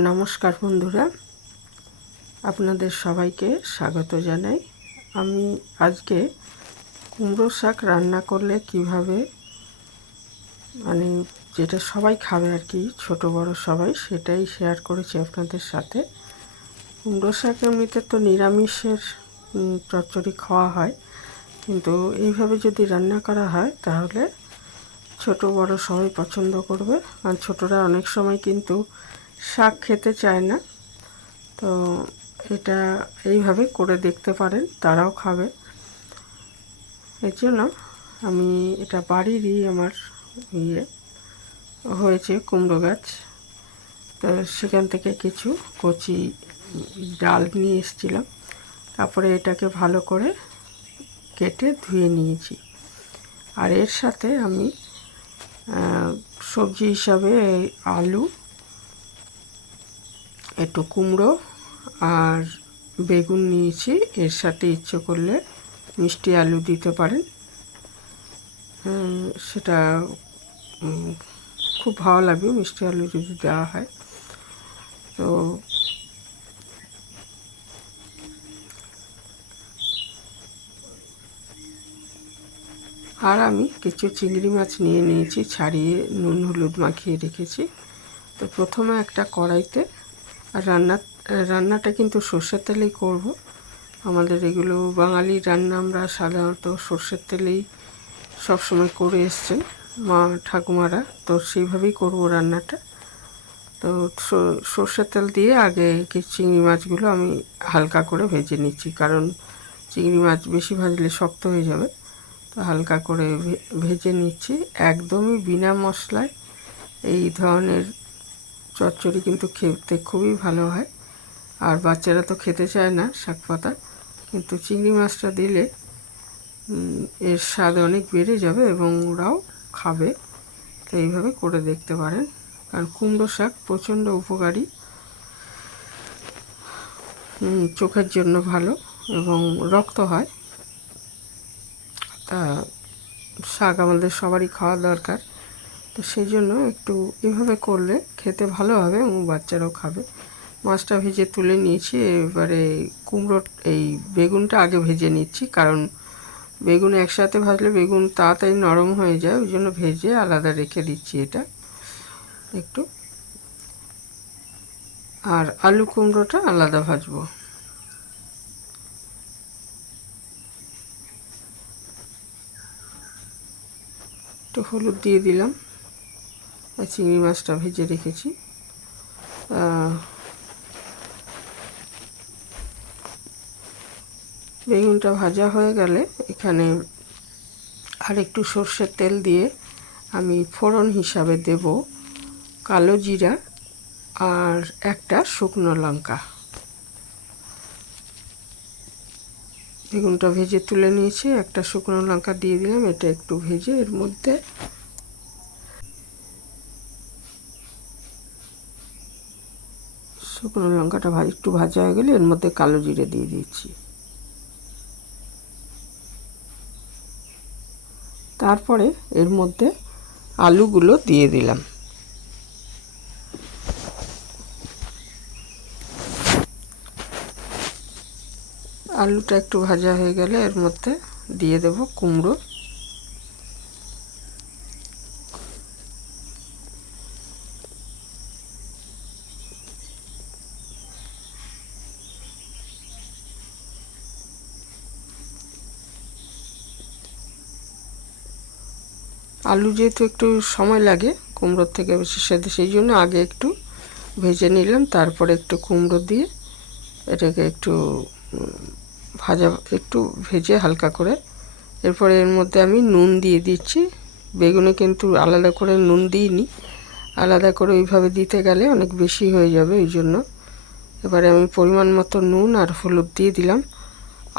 নমস্কার বন্ধুরা, আপনাদের সবাইকে স্বাগত জানাই। আমি আজকে কুমড়ো শাক রান্না করলে কিভাবে যেটা সবাই খাবে আর কি, ছোট বড় সবাই, সেটাই শেয়ার করেছি আপনাদের সাথে। কুমড়ো শাক এমনিতে তো নিরামিষের চচ্চড়ি খাওয়া হয়, কিন্তু এইভাবে যদি রান্না করা হয় তাহলে ছোট বড় সবাই পছন্দ করবে। আর ছোটরা অনেক সময় কিন্তু শাক খেতে চায় না, তো এটা এইভাবে করে দেখতে পারেন, তারাও খাবে। এর জন্য আমি এটা বাড়িরই আমার হয়েছে কুমড়ো গাছ, তো সেখান থেকে কিছু কচি ডাল নিয়ে এসেছিলাম। তারপরে এটাকে ভালো করে কেটে ধুয়ে নিয়েছি। আর এর সাথে আমি সবজি হিসাবে আলু, একটু কুমড়ো আর বেগুন নিয়েছি। এর সাথে ইচ্ছে করলে মিষ্টি আলু দিতে পারেন, সেটা খুব ভালো লাগবে মিষ্টি আলু যদি দেওয়া হয়। তো আর আমি কিছু চিংড়ি মাছ নিয়ে নিয়েছি, ছাড়িয়ে নুন হলুদ মাখিয়ে রেখেছি। তো প্রথমে একটা কড়াইতে, আর রান্নাটা কিন্তু সর্ষের তেলেই করব। আমাদের এগুলো বাঙালি রান্না, আমরা সাধারণত সর্ষের তেলেই সবসময় করে এসছেন মা ঠাকুমারা, তো সেইভাবেই করব রান্নাটা। তো সর্ষের তেল দিয়ে আগে চিংড়ি মাছগুলো আমি হালকা করে ভেজে নিচ্ছি, কারণ চিংড়ি মাছ বেশি ভাজলে শক্ত হয়ে যাবে। তো হালকা করে ভেজে নিচ্ছি, একদমই বিনা মশলায়। এই ধরনের চচ্চড়ি কিন্তু খেতে খুবই ভালো হয়। আর বাচ্চারা তো খেতে চায় না শাক পাতা, কিন্তু চিংড়ি মাছটা দিলে এর স্বাদ অনেক বেড়ে যাবে এবং ওরাও খাবে। তো এইভাবে করে দেখতে পারেন, কারণ কুমড়ো শাক প্রচণ্ড উপকারী, চোখের জন্য ভালো এবং রক্ত হয়। তা শাক আমাদের সবারই খাওয়া দরকার, তো সেই জন্য একটু এভাবে করলে খেতে ভালো হবে এবং বাচ্চারাও খাবে। মাছটা ভেজে তুলে নিয়েছি, এবারে বেগুনটা আগে ভেজে নিচ্ছি, কারণ বেগুন একসাথে ভাজলে বেগুন তাড়াতাড়ি নরম হয়ে যায়, ওই জন্য ভেজে আলাদা রেখে দিচ্ছি এটা একটু। আর আলু কুমড়োটা আলাদা ভাজবো। একটু হলুদ দিয়ে দিলাম, আর চিংড়ি মাছটা ভেজে রেখেছি। বেগুনটা ভাজা হয়ে গেলে এখানে আর একটু সর্ষের তেল দিয়ে আমি ফোড়ন হিসাবে দেব কালো জিরা আর একটা শুকনো লঙ্কা। বেগুনটা ভেজে তুলে নিয়েছি, একটা শুকনো লঙ্কা দিয়ে দিলাম। এটা একটু ভেজে এর মধ্যে শুকনো লঙ্কাটা একটু ভাজা হয়ে গেলে এর মধ্যে কালো জিরে দিয়ে দিচ্ছি। তারপরে এর মধ্যে আলুগুলো দিয়ে দিলাম। আলুটা একটু ভাজা হয়ে গেলে এর মধ্যে দিয়ে দেব কুমড়ো। আলু যেহেতু একটু সময় লাগে কুমড়োর থেকে বেশি সেদ্ধ, সেই জন্য আগে একটু ভেজে নিলাম, তারপরে একটু কুমড়ো দিয়ে এটাকে একটু ভেজে হালকা করে। এরপরে এর মধ্যে আমি নুন দিয়ে দিচ্ছি। বেগুনে কিন্তু আলাদা করে নুন দিইনি, আলাদা করে ওইভাবে দিতে গেলে অনেক বেশি হয়ে যাবে, ওই জন্য এবারে আমি পরিমাণ মতো নুন আর হলুদ দিয়ে দিলাম।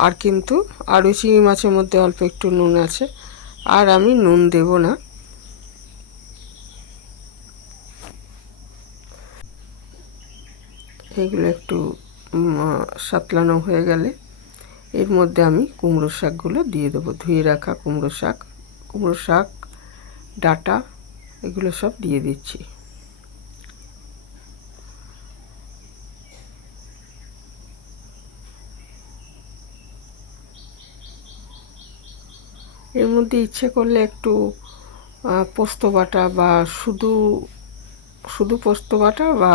আর কিন্তু আরও চিংড়ি মাছের মধ্যে অল্প একটু নুন আছে, আর আমি নুন দেব না। এইগুলো একটু সাতলানো হয়ে গেলে এর মধ্যে আমি কুমড়ো শাকগুলো দিয়ে দেবো, ধুয়ে রাখা কুমড়ো শাক ডাঁটা এগুলো সব দিয়ে দিচ্ছি। এর মধ্যে ইচ্ছে করলে একটু পোস্ত বাটা বা শুধু শুধু পোস্ত বাটা বা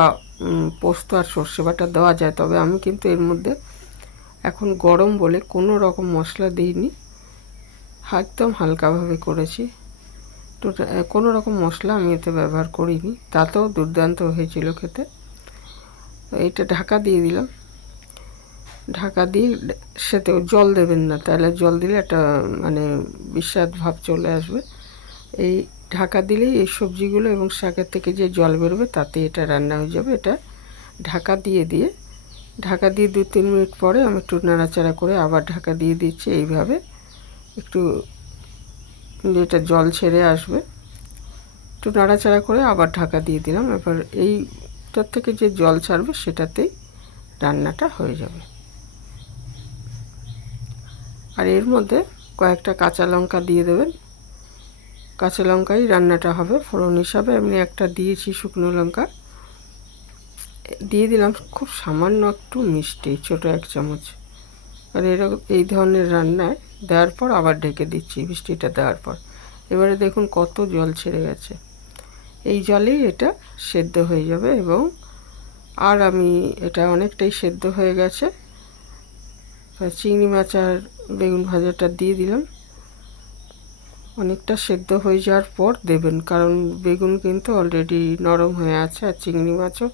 পোস্ত আর সর্ষে বাটা দেওয়া যায়, তবে আমি কিন্তু এর মধ্যে এখন গরম বলে কোনো রকম মশলা দিইনি, একদম হালকাভাবে করেছি। তো কোনো রকম মশলা আমি এতে ব্যবহার করিনি, তাতেও দুর্দান্ত হয়েছিল খেতে। এইটা ঢাকা দিয়ে দিলাম। ঢাকা দিয়ে সেতেও জল দেবেন না, তাহলে জল দিলে একটা মানে বিস্বাদ ভাব চলে আসবে। এই ঢাকা দিলেই এই সবজিগুলো এবং শাকের থেকে যে জল বেরোবে তাতে এটা রান্না হয়ে যাবে। এটা ঢাকা দিয়ে 2-3 মিনিট পরে আমি একটু নাড়াচাড়া করে আবার ঢাকা দিয়ে দিচ্ছি। এইভাবে একটু এটা জল ছেড়ে আসবে, একটু নাড়াচাড়া করে আবার ঢাকা দিয়ে দিলাম। এবার এইটার থেকে যে জল ছাড়বে সেটাতেই রান্নাটা হয়ে যাবে। আর এর মধ্যে কয়েকটা কাঁচা লঙ্কা দিয়ে দেবেন, কাঁচা লঙ্কাই রান্নাটা হবে ফোড়ন হিসাবে। এমনি একটা দিয়েছি শুকনো লঙ্কা দিয়ে দিলাম, খুব সামান্য একটু মিষ্টি, ছোট 1 চামচ। আর এরকম এই ধরনের রান্নায় দেওয়ার পর আবার ঢেকে দিচ্ছি মিষ্টিটা দেওয়ার পর। এবারে দেখুন কত জল ছেড়ে গেছে, এই জলেই এটা সেদ্ধ হয়ে যাবে। এবং আর আমি এটা অনেকটাই সেদ্ধ হয়ে গেছে। চিংড়ি মাছ আর বেগুন ভাজাটা দিয়ে দিলাম, অনেকটা সেদ্ধ হয়ে যাওয়ার পর দেবেন, কারণ বেগুন কিন্তু অলরেডি নরম হয়ে আছে আর চিংড়ি মাছও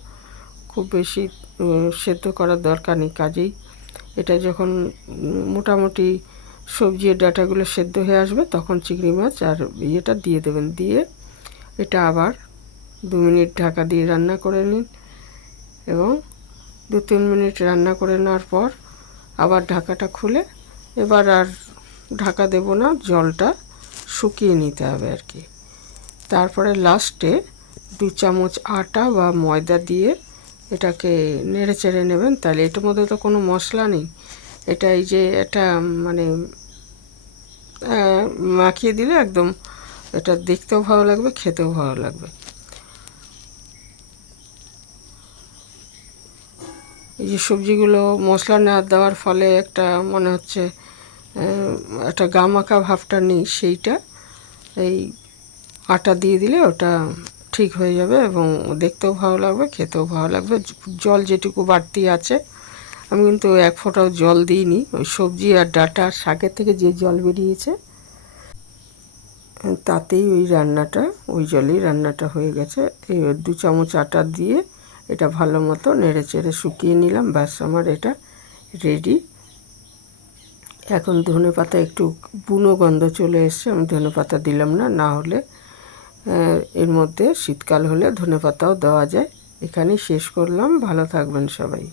খুব বেশি সেদ্ধ করার দরকার নেই। কাজেই এটা যখন মোটামুটি সবজির ডাঁটাগুলো সেদ্ধ হয়ে আসবে তখন চিংড়ি মাছ আর ইয়েটা দিয়ে দেবেন। দিয়ে এটা আবার 2 মিনিট ঢাকা দিয়ে রান্না করে নিন। এবং 2-3 মিনিট রান্না করে নেওয়ার পর আবার ঢাকাটা খুলে, এবার আর ঢাকা দেব না, জলটা শুকিয়ে নিতে হবে আর কি। তারপরে লাস্টে 2 চামচ আটা বা ময়দা দিয়ে এটাকে নেড়ে চেড়ে নেবেন। তাহলে এটার মধ্যে তো কোনো মশলা নেই, এটা এই যে এটা মানে মাখিয়ে দিলে একদম এটা দেখতেও ভালো লাগবে, খেতেও ভালো লাগবে। এই যে সবজিগুলো মশলা না দেওয়ার ফলে একটা মনে হচ্ছে একটা গামাখা ভাবটা নেই, সেইটা এই আটা দিয়ে দিলে ওটা ঠিক হয়ে যাবে এবং দেখতেও ভালো লাগবে, খেতেও ভালো লাগবে। জল যেটুকু বাড়তি আছে, আমি কিন্তু 1 ফোঁটাও জল দিইনি। ওই সবজি আর ডাঁটা শাকের থেকে যে জল বেরিয়েছে তাতেই ওই জলেই রান্নাটা হয়ে গেছে। এই 2 চামচ আটা দিয়ে এটা ভালো মতো নেড়ে চেড়ে শুকিয়ে নিলাম। ব্যাস আমার এটা রেডি। এখন ধনেপাতা একটু বুনো গন্ধ চলে এসছে, আমি ধনেপাতা দিলাম না, না হলে এর মধ্যে শীতকাল হলে ধনেপাতাও দেওয়া যায়। এখানেই শেষ করলাম, ভালো থাকবেন সবাই।